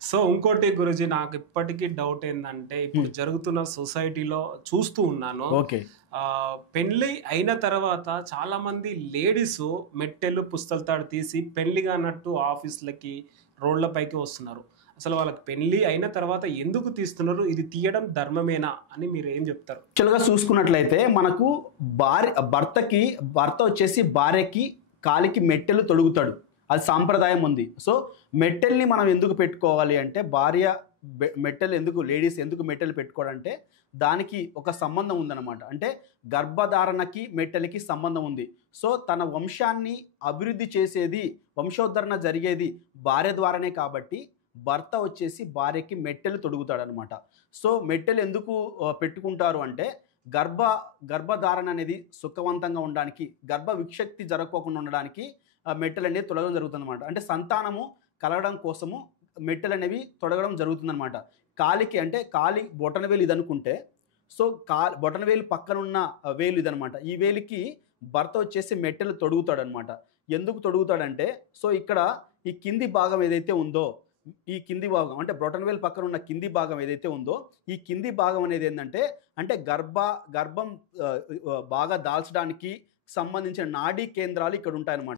So ఇంకోటి గురుజీ నాకు ఇప్పటికీ డౌట్ ఏందంటే ఇప్పుడు జరుగుతున్న సొసైటీలో చూస్తూ ఉన్నాను. ఓకే. పెళ్లి అయిన తర్వాత చాలా మంది లేడీస్ మెట్టెలు పుస్తల తాడు తీసి పెళ్లి కానట్టు ఆఫీస్‌లకి, రోడ్లపైకి వస్తున్నారు. అసలు వాళ్ళకి పెళ్లి అయిన తర్వాత ఎందుకు తీస్తున్నారు? ఇది తీయడం ధర్మమేనా అని మీరేం చెప్తారు? యాక్చువల్‌గా చూసుకున్నట్లయితే మనకు భర్త వచ్చేసి భార్యకి కాలికి మెట్టెలు తొడుగుతాడు. అది సాంప్రదాయం ఉంది. సో మెట్టెల్ని మనం ఎందుకు పెట్టుకోవాలి అంటే భార్య మెట్టెలు ఎందుకు లేడీస్ ఎందుకు మెట్టెలు పెట్టుకోవాలంటే దానికి ఒక సంబంధం ఉందన్నమాట. అంటే గర్భధారణకి మెట్టెలకి సంబంధం ఉంది. సో తన వంశాన్ని అభివృద్ధి చేసేది, వంశోద్ధరణ జరిగేది భార్య ద్వారానే కాబట్టి భర్త వచ్చేసి భార్యకి మెట్టెలు తొడుగుతాడనమాట. సో మెట్టెలు ఎందుకు పెట్టుకుంటారు అంటే గర్భధారణ అనేది సుఖవంతంగా ఉండడానికి, గర్భ విక్షక్తి జరగకోకుండా ఉండడానికి మెట్టెలు అనేది తొడగడం జరుగుతుందన్నమాట. అంటే సంతానము కలగడం కోసము మెట్టెలు అనేవి తొడగడం జరుగుతుందన్నమాట. కాలికి అంటే కాలి బొటనవేలు ఇది అనుకుంటే, సో బొటనవేలు పక్కన ఉన్న వేలు ఇదనమాట. ఈ వేలికి భర్త వచ్చేసి మెట్టెలు తొడుగుతాడనమాట. ఎందుకు తొడుగుతాడంటే, సో ఇక్కడ ఈ కింది భాగం ఏదైతే ఉందో, ఈ కింది భాగం అంటే బొటనవేలు పక్కన ఉన్న కింది భాగం ఏదైతే ఉందో, ఈ కింది భాగం అనేది ఏంటంటే అంటే గర్భం బాగా దాల్చడానికి సంబంధించిన నాడీ కేంద్రాలు ఇక్కడ ఉంటాయన్నమాట.